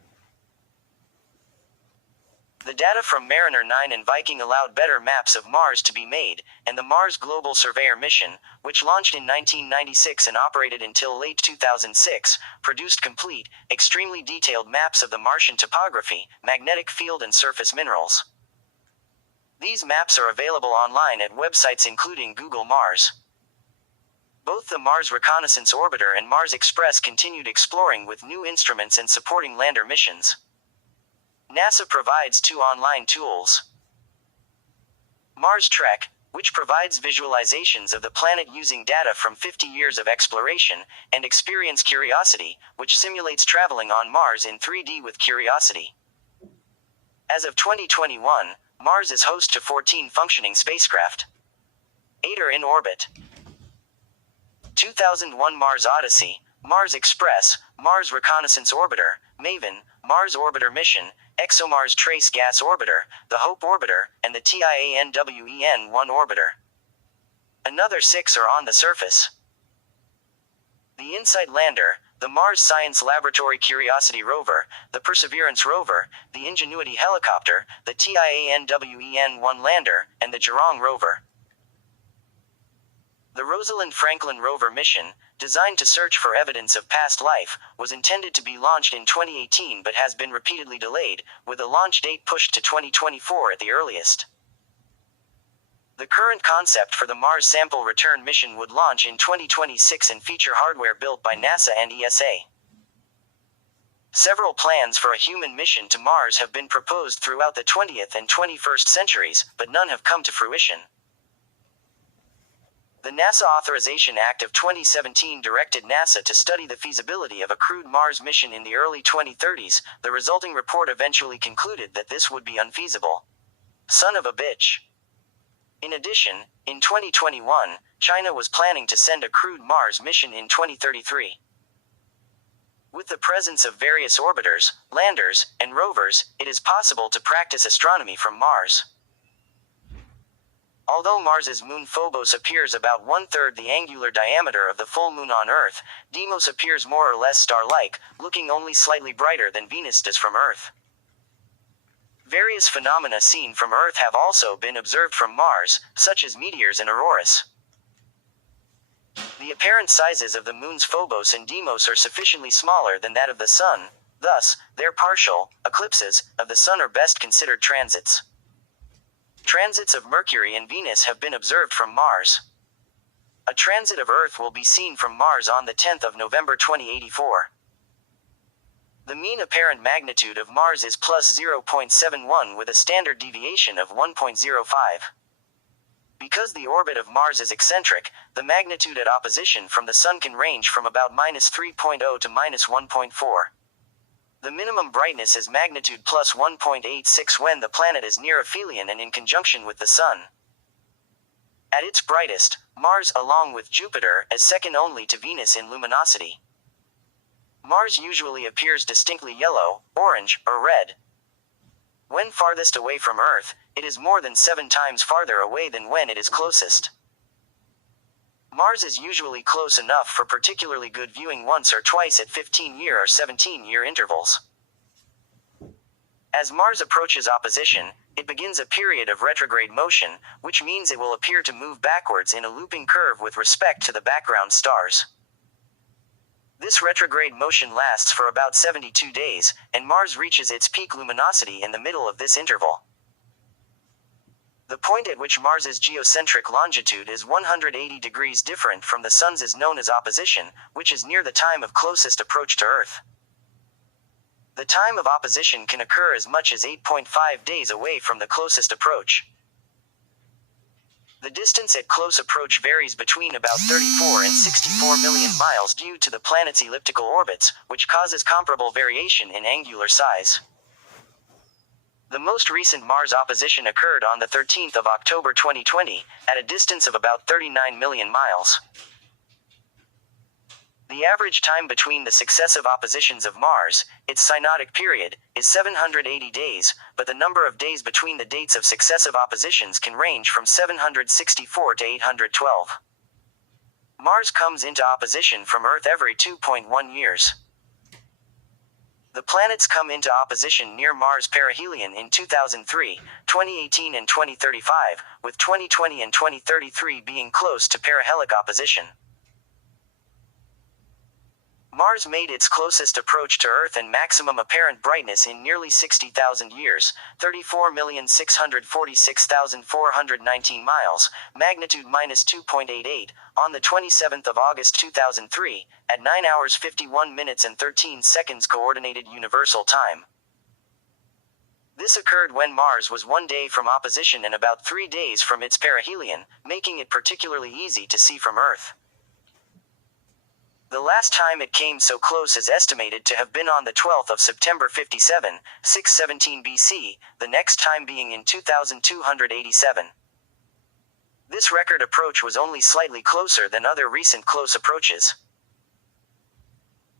The data from Mariner 9 and Viking allowed better maps of Mars to be made, and the Mars Global Surveyor mission, which launched in 1996 and operated until late 2006, produced complete, extremely detailed maps of the Martian topography, magnetic field and surface minerals. These maps are available online at websites including Google Mars. Both the Mars Reconnaissance Orbiter and Mars Express continued exploring with new instruments and supporting lander missions. NASA provides 2 online tools. Mars Trek, which provides visualizations of the planet using data from 50 years of exploration, and Experience Curiosity, which simulates traveling on Mars in 3D with Curiosity. As of 2021, Mars is host to 14 functioning spacecraft. 8 are in orbit. 2001 Mars Odyssey, Mars Express, Mars Reconnaissance Orbiter, MAVEN, Mars Orbiter Mission, ExoMars Trace Gas Orbiter, the HOPE Orbiter, and the TIANWEN-1 Orbiter. Another 6 are on the surface. The InSight Lander, the Mars Science Laboratory Curiosity Rover, the Perseverance Rover, the Ingenuity Helicopter, the TIANWEN-1 Lander, and the Zhurong Rover. The Rosalind Franklin Rover mission, designed to search for evidence of past life, was intended to be launched in 2018 but has been repeatedly delayed, with the launch date pushed to 2024 at the earliest. The current concept for the Mars Sample Return mission would launch in 2026 and feature hardware built by NASA and ESA. Several plans for a human mission to Mars have been proposed throughout the 20th and 21st centuries, but none have come to fruition. The NASA Authorization Act of 2017 directed NASA to study the feasibility of a crewed Mars mission in the early 2030s. The resulting report eventually concluded that this would be unfeasible. Son of a bitch. In addition, in 2021, China was planning to send a crewed Mars mission in 2033. With the presence of various orbiters, landers, and rovers, it is possible to practice astronomy from Mars. Although Mars's moon Phobos appears about 1/3 the angular diameter of the full moon on Earth, Deimos appears more or less star-like, looking only slightly brighter than Venus does from Earth. Various phenomena seen from Earth have also been observed from Mars, such as meteors and auroras. The apparent sizes of the moon's Phobos and Deimos are sufficiently smaller than that of the Sun, thus, their partial eclipses of the Sun are best considered transits. Transits of Mercury and Venus have been observed from Mars. A transit of Earth will be seen from Mars on the 10th of November 2084. The mean apparent magnitude of Mars is plus 0.71 with a standard deviation of 1.05. Because the orbit of Mars is eccentric, the magnitude at opposition from the Sun can range from about minus 3.0 to minus 1.4. The minimum brightness is magnitude plus 1.86 when the planet is near aphelion and in conjunction with the Sun. At its brightest, Mars, along with Jupiter, is second only to Venus in luminosity. Mars usually appears distinctly yellow, orange, or red. When farthest away from Earth, it is more than 7 times farther away than when it is closest. Mars is usually close enough for particularly good viewing once or twice at 15-year or 17-year intervals. As Mars approaches opposition, it begins a period of retrograde motion, which means it will appear to move backwards in a looping curve with respect to the background stars. This retrograde motion lasts for about 72 days, and Mars reaches its peak luminosity in the middle of this interval. The point at which Mars's geocentric longitude is 180 degrees different from the Sun's is known as opposition, which is near the time of closest approach to Earth. The time of opposition can occur as much as 8.5 days away from the closest approach. The distance at close approach varies between about 34 and 64 million miles due to the planet's elliptical orbits, which causes comparable variation in angular size. The most recent Mars opposition occurred on the 13th of October 2020, at a distance of about 39 million miles. The average time between the successive oppositions of Mars, its synodic period, is 780 days, but the number of days between the dates of successive oppositions can range from 764 to 812. Mars comes into opposition from Earth every 2.1 years. The planets come into opposition near Mars' perihelion in 2003, 2018 and 2035, with 2020 and 2033 being close to perihelic opposition. Mars made its closest approach to Earth and maximum apparent brightness in nearly 60,000 years, 34,646,419 miles, magnitude -2.88, on the 27th of August 2003, at 9 hours 51 minutes and 13 seconds Coordinated Universal Time. This occurred when Mars was 1 day from opposition and about 3 days from its perihelion, making it particularly easy to see from Earth. The last time it came so close is estimated to have been on the 12th of September 57, 617 BC, the next time being in 2287. This record approach was only slightly closer than other recent close approaches.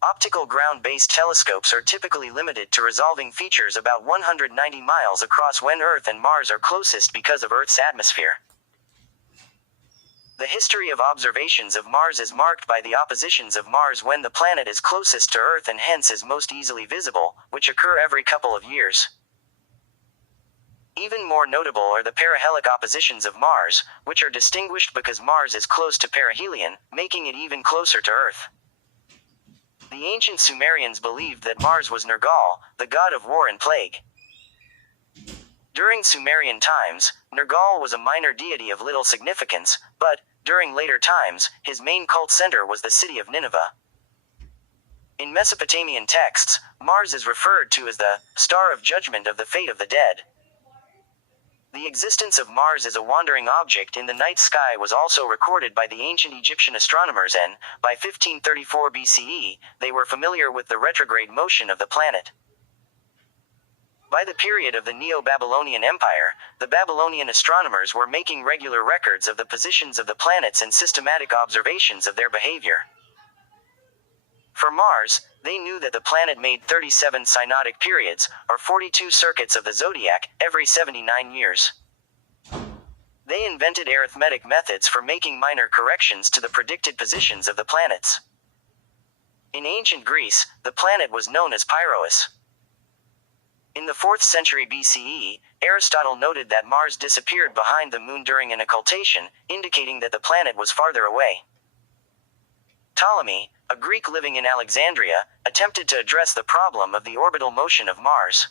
Optical ground-based telescopes are typically limited to resolving features about 190 miles across when Earth and Mars are closest because of Earth's atmosphere. The history of observations of Mars is marked by the oppositions of Mars when the planet is closest to Earth and hence is most easily visible, which occur every couple of years. Even more notable are the perihelic oppositions of Mars, which are distinguished because Mars is close to perihelion, making it even closer to Earth. The ancient Sumerians believed that Mars was Nergal, the god of war and plague. During Sumerian times, Nergal was a minor deity of little significance, but, during later times, his main cult center was the city of Nineveh. In Mesopotamian texts, Mars is referred to as the star of judgment of the fate of the dead. The existence of Mars as a wandering object in the night sky was also recorded by the ancient Egyptian astronomers and, by 1534 BCE, they were familiar with the retrograde motion of the planet. By the period of the Neo-Babylonian Empire, the Babylonian astronomers were making regular records of the positions of the planets and systematic observations of their behavior. For Mars, they knew that the planet made 37 synodic periods, or 42 circuits of the zodiac, every 79 years. They invented arithmetic methods for making minor corrections to the predicted positions of the planets. In ancient Greece, the planet was known as Pyrois. In the 4th century BCE, Aristotle noted that Mars disappeared behind the Moon during an occultation, indicating that the planet was farther away. Ptolemy, a Greek living in Alexandria, attempted to address the problem of the orbital motion of Mars.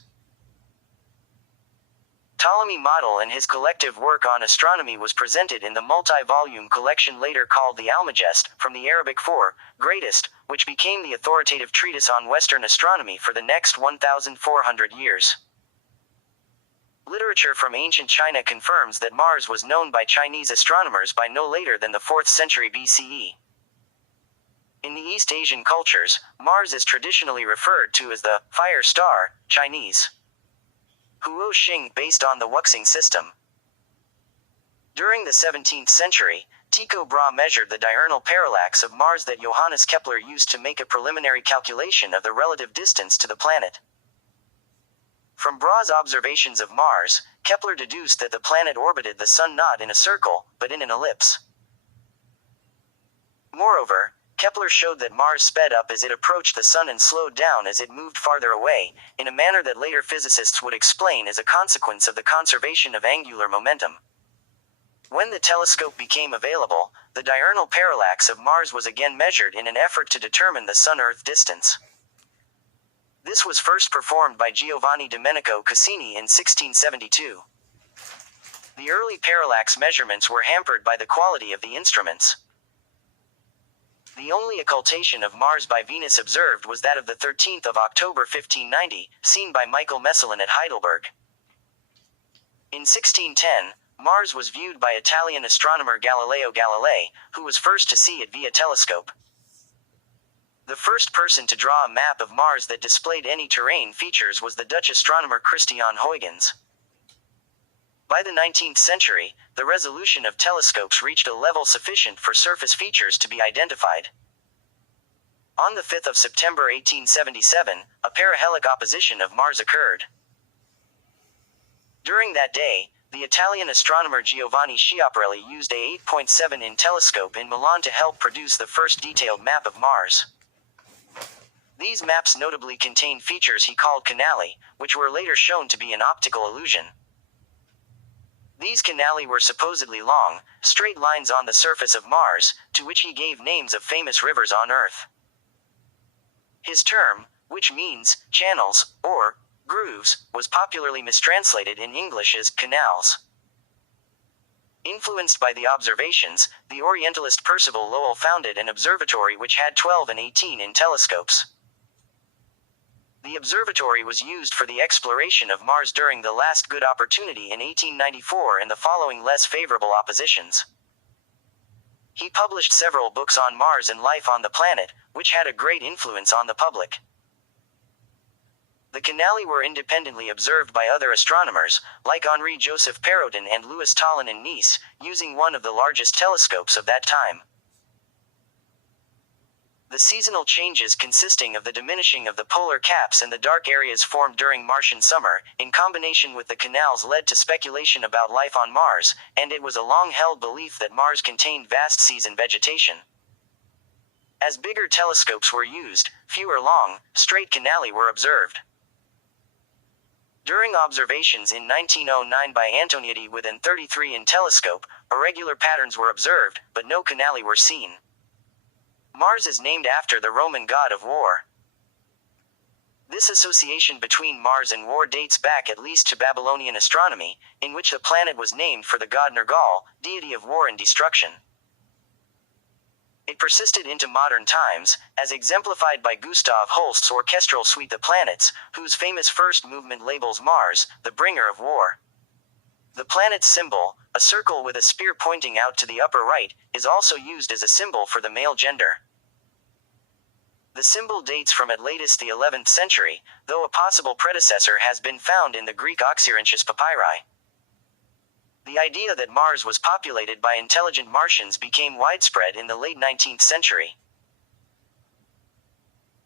Ptolemy model and his collective work on astronomy was presented in the multi-volume collection later called the Almagest, from the Arabic for greatest, which became the authoritative treatise on Western astronomy for the next 1,400 years. Literature from ancient China confirms that Mars was known by Chinese astronomers by no later than the 4th century BCE. In the East Asian cultures, Mars is traditionally referred to as the fire star, Chinese Huo Xing, based on the Wuxing system. During the 17th century, Tycho Brahe measured the diurnal parallax of Mars that Johannes Kepler used to make a preliminary calculation of the relative distance to the planet. From Brahe's observations of Mars, Kepler deduced that the planet orbited the Sun not in a circle, but in an ellipse. Moreover, Kepler showed that Mars sped up as it approached the Sun and slowed down as it moved farther away, in a manner that later physicists would explain as a consequence of the conservation of angular momentum. When the telescope became available, the diurnal parallax of Mars was again measured in an effort to determine the Sun-Earth distance. This was first performed by Giovanni Domenico Cassini in 1672. The early parallax measurements were hampered by the quality of the instruments. The only occultation of Mars by Venus observed was that of the 13th of October 1590, seen by Michael Messelin at Heidelberg. In 1610, Mars was viewed by Italian astronomer Galileo Galilei, who was first to see it via telescope. The first person to draw a map of Mars that displayed any terrain features was the Dutch astronomer Christian Huygens. By the 19th century, the resolution of telescopes reached a level sufficient for surface features to be identified. On the 5th of September 1877, a perihelic opposition of Mars occurred. During that day, the Italian astronomer Giovanni Schiaparelli used a 8.7-inch telescope in Milan to help produce the first detailed map of Mars. These maps notably contain features he called canali, which were later shown to be an optical illusion. These canali were supposedly long, straight lines on the surface of Mars, to which he gave names of famous rivers on Earth. His term, which means channels, or grooves, was popularly mistranslated in English as canals. Influenced by the observations, the Orientalist Percival Lowell founded an observatory which had 12 and 18-inch telescopes. The observatory was used for the exploration of Mars during the last good opportunity in 1894 and the following less favorable oppositions. He published several books on Mars and life on the planet, which had a great influence on the public. The canali were independently observed by other astronomers, like Henri-Joseph Perrotin and Louis Tallon in Nice, using one of the largest telescopes of that time. The seasonal changes consisting of the diminishing of the polar caps and the dark areas formed during Martian summer, in combination with the canals, led to speculation about life on Mars, and it was a long-held belief that Mars contained vast seas and vegetation. As bigger telescopes were used, fewer long, straight canali were observed. During observations in 1909 by Antoniadi with an 33-inch telescope, irregular patterns were observed, but no canali were seen. Mars is named after the Roman god of war. This association between Mars and war dates back at least to Babylonian astronomy, in which the planet was named for the god Nergal, deity of war and destruction. It persisted into modern times, as exemplified by Gustav Holst's orchestral suite The Planets, whose famous first movement labels Mars, the bringer of war. The planet's symbol, a circle with a spear pointing out to the upper right, is also used as a symbol for the male gender. The symbol dates from at latest the 11th century, though a possible predecessor has been found in the Greek Oxyrhynchus papyri. The idea that Mars was populated by intelligent Martians became widespread in the late 19th century.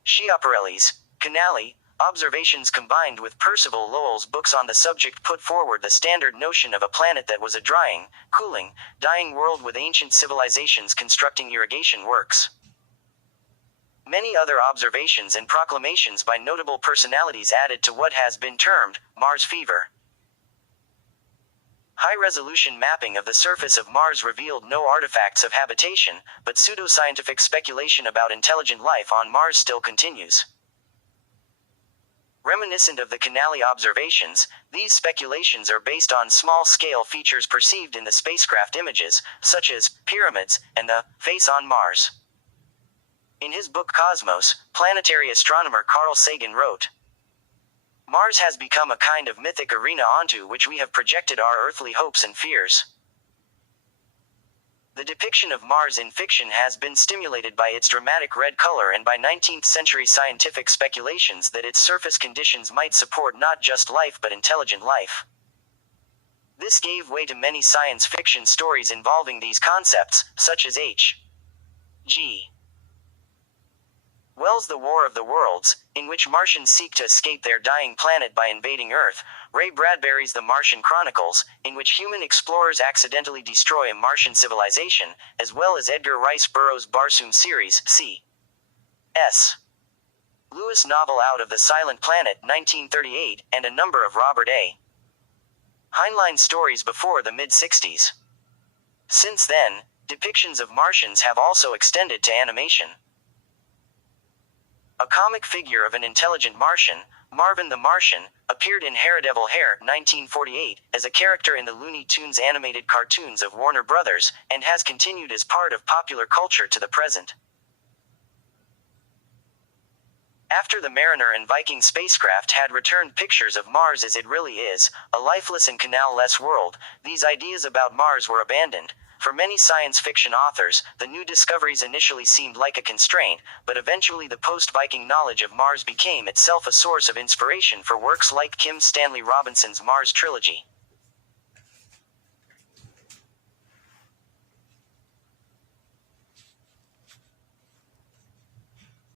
Schiaparelli's canali observations combined with Percival Lowell's books on the subject put forward the standard notion of a planet that was a drying, cooling, dying world with ancient civilizations constructing irrigation works. Many other observations and proclamations by notable personalities added to what has been termed Mars fever. High-resolution mapping of the surface of Mars revealed no artifacts of habitation, but pseudoscientific speculation about intelligent life on Mars still continues. Reminiscent of the canali observations, these speculations are based on small-scale features perceived in the spacecraft images, such as pyramids and the face on Mars. In his book Cosmos, planetary astronomer Carl Sagan wrote, "Mars has become a kind of mythic arena onto which we have projected our earthly hopes and fears. The depiction of Mars in fiction has been stimulated by its dramatic red color and by 19th century scientific speculations that its surface conditions might support not just life but intelligent life. This gave way to many science fiction stories involving these concepts, such as H.G. Wells' The War of the Worlds, in which Martians seek to escape their dying planet by invading Earth, Ray Bradbury's The Martian Chronicles, in which human explorers accidentally destroy a Martian civilization, as well as Edgar Rice Burroughs' Barsoom series, C.S. Lewis' novel Out of the Silent Planet, 1938, and a number of Robert A. Heinlein stories before the mid-60s. Since then, depictions of Martians have also extended to animation. A comic figure of an intelligent Martian, Marvin the Martian, appeared in Haredevil Hare, 1948, as a character in the Looney Tunes animated cartoons of Warner Brothers, and has continued as part of popular culture to the present. After the Mariner and Viking spacecraft had returned pictures of Mars as it really is, a lifeless and canal-less world, these ideas about Mars were abandoned. For many science fiction authors, the new discoveries initially seemed like a constraint, but eventually the post-Viking knowledge of Mars became itself a source of inspiration for works like Kim Stanley Robinson's Mars trilogy.